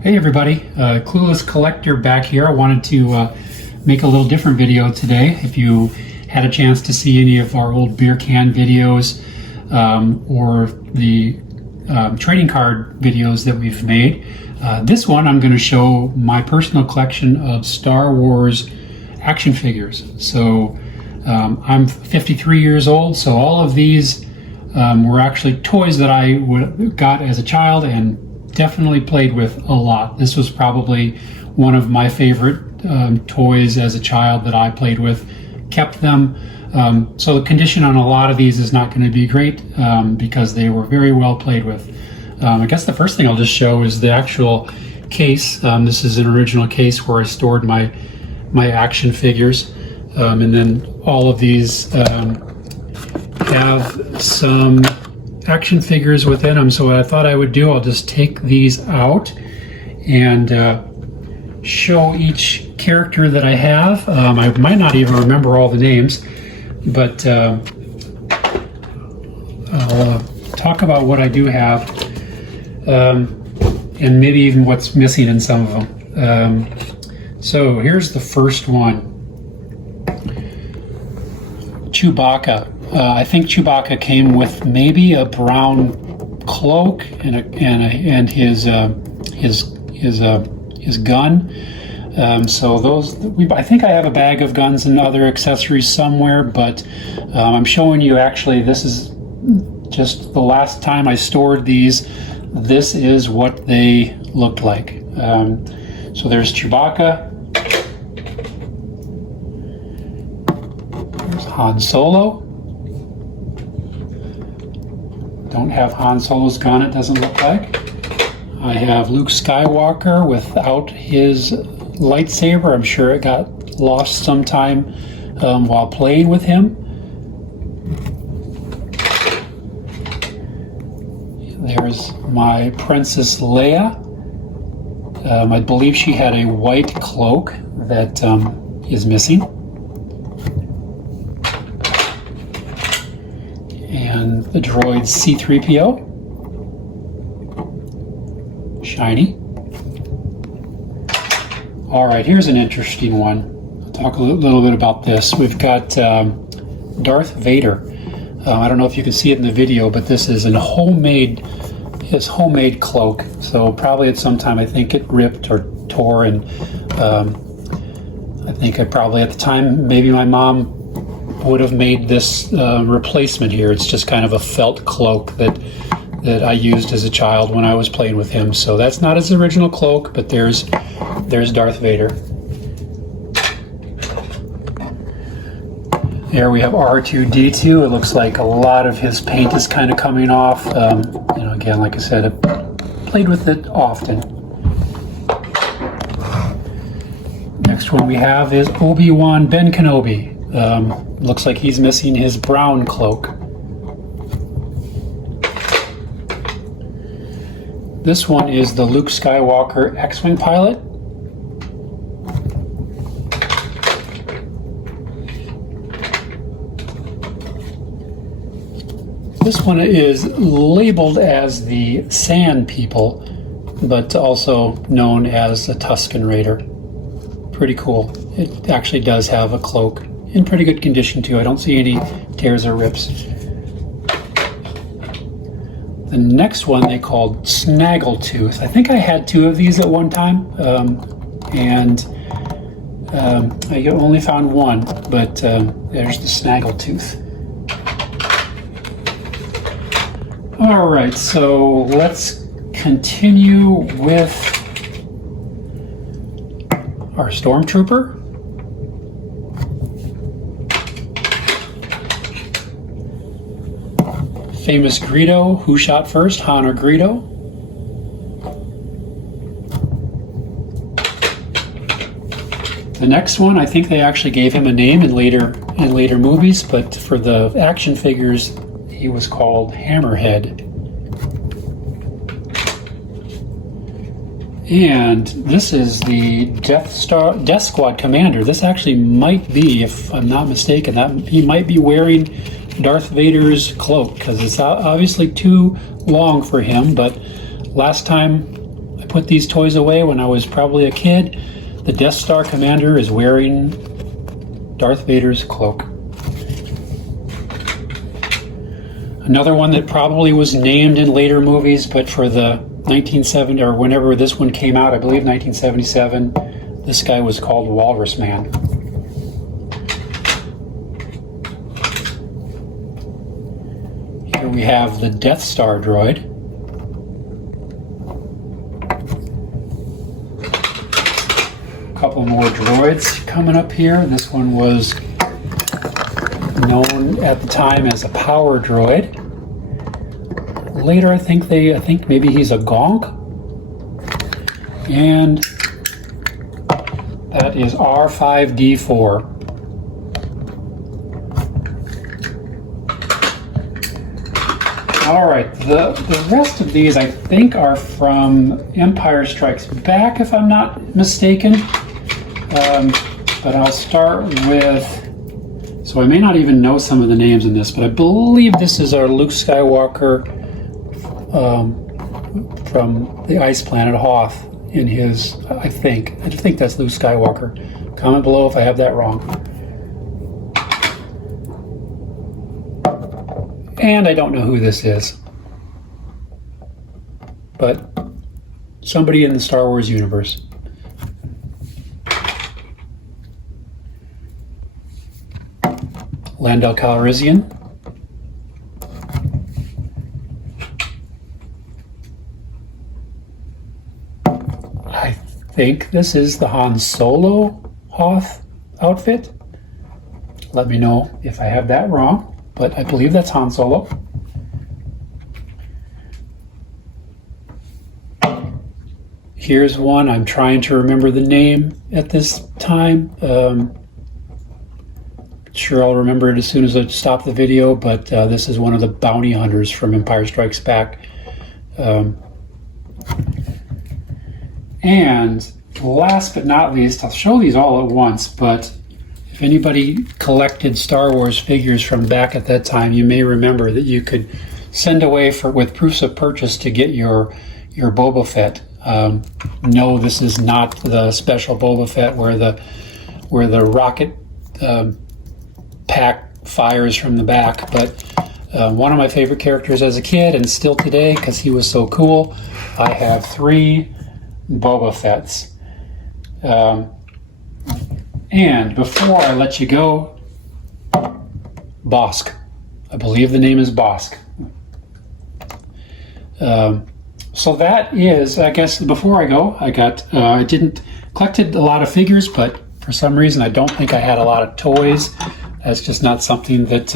Hey everybody, Clueless Collector back here. I wanted to make a little different video today. If you had a chance to see any of our old beer can videos or the trading card videos that we've made, this one I'm going to show my personal collection of Star Wars action figures. So I'm 53 years old, so all of these were actually toys that I got as a child and definitely played with a lot. This was probably one of my favorite toys as a child that I played with, kept them. So the condition on a lot of these is not going to be great because they were very well played with. I guess the first thing I'll just show is the actual case. This is an original case where I stored my action figures. And then all of these have some action figures within them. So what I thought I would do, I'll just take these out and show each character that I have. I might not even remember all the names, but I'll talk about what I do have and maybe even what's missing in some of them. So here's the first one, Chewbacca. I think Chewbacca came with maybe a brown cloak and his gun. So those, I think I have a bag of guns and other accessories somewhere, but I'm showing you actually, this is just the last time I stored these. This is what they looked like. So there's Chewbacca. There's Han Solo. Don't have Han Solo's gun, it doesn't look like. I have Luke Skywalker without his lightsaber. I'm sure it got lost sometime while playing with him. There's my Princess Leia. I believe she had a white cloak that is missing. And the droid C-3PO. Shiny. Alright, here's an interesting one. I'll talk a little bit about this. We've got Darth Vader. I don't know if you can see it in the video, but this is his homemade cloak. So probably at some time I think it ripped or tore, and I think at the time, maybe my mom would have made this replacement here. It's just kind of a felt cloak that I used as a child when I was playing with him. So that's not his original cloak, but there's Darth Vader. There we have R2-D2. It looks like a lot of his paint is kind of coming off. Again, like I said, I played with it often. Next one we have is Obi-Wan Ben Kenobi. Looks like he's missing his brown cloak. This one is the Luke Skywalker X-Wing pilot. This one is labeled as the Sand People, but also known as the Tusken Raider. Pretty cool. It actually does have a cloak. In pretty good condition too. I don't see any tears or rips. The next one they called Snaggletooth. I think I had two of these at one time, and I only found one, but there's the Snaggletooth. All right, so let's continue with our Stormtrooper. Famous Greedo. Who shot first, Han or Greedo? The next one, I think they actually gave him a name in later movies, but for the action figures, he was called Hammerhead. And this is the Death Squad commander. This actually might be, if I'm not mistaken, that he might be wearing Darth Vader's cloak, because it's obviously too long for him, but last time put these toys away when I was probably a kid. The Death Star commander is wearing Darth Vader's cloak. Another one that probably was named in later movies, but for the 1970 or whenever this one came out, I believe 1977, this guy was called Walrus Man. Here we have the Death Star droid. A couple more droids coming up here. This one was known at the time as a power droid. Later, I think maybe he's a gonk. And that is R5D4. All right, the rest of these I think are from Empire Strikes Back, if I'm not mistaken. But I'll start with, so I may not even know some of the names in this, but I believe this is our Luke Skywalker from the ice planet Hoth in his, I think that's Luke Skywalker. Comment below if I have that wrong. And I don't know who this is, but somebody in the Star Wars universe. Lando Calrissian. I think this is the Han Solo Hoth outfit. Let me know if I have that wrong, but I believe that's Han Solo. Here's one. I'm trying to remember the name at this time. Sure, I'll remember it as soon as I stop the video, but this is one of the bounty hunters from Empire Strikes Back. And last but not least, I'll show these all at once, but if anybody collected Star Wars figures from back at that time, you may remember that you could send away with proofs of purchase to get your Boba Fett. No, this is not the special Boba Fett where the rocket pack fires from the back, but one of my favorite characters as a kid and still today because he was so cool. I have 3 Boba Fetts. And before I let you go, Bossk. I believe the name is Bossk. So that is, I guess, before I go, I collected a lot of figures, but for some reason I don't think I had a lot of toys. That's just not something that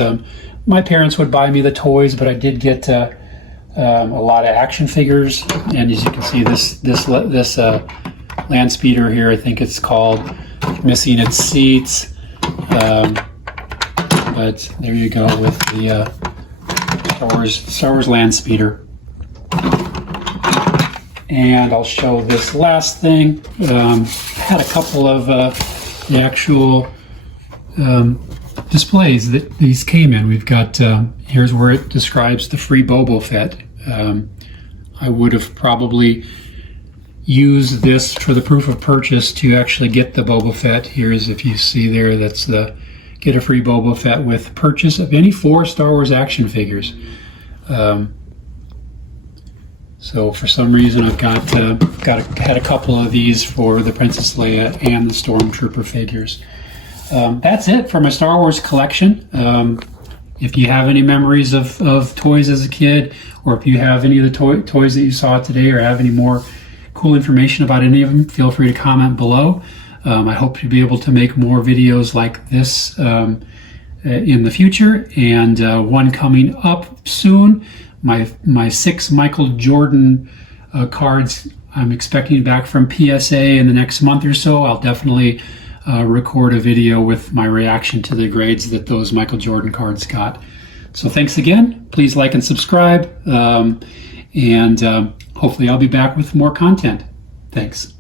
my parents would buy me the toys, but I did get a lot of action figures. And as you can see, this land speeder here, I think it's called, missing its seats. But there you go with the Star Wars land speeder. And I'll show this last thing. I had a couple of the actual displays that these came in. We've got, here's where it describes the free Boba Fett. I would have probably used this for the proof of purchase to actually get the Boba Fett. Here's, if you see there, that's the get a free Boba Fett with purchase of any 4 Star Wars action figures. So for some reason I've had a couple of these for the Princess Leia and the Stormtrooper figures. That's it for my Star Wars collection. If you have any memories of toys as a kid, or if you have any of the toys that you saw today, or have any more cool information about any of them, feel free to comment below. I hope to be able to make more videos like this in the future, and one coming up soon. My 6 Michael Jordan cards I'm expecting back from PSA in the next month or so. I'll definitely record a video with my reaction to the grades that those Michael Jordan cards got. So thanks again. Please like and subscribe, and hopefully I'll be back with more content. Thanks.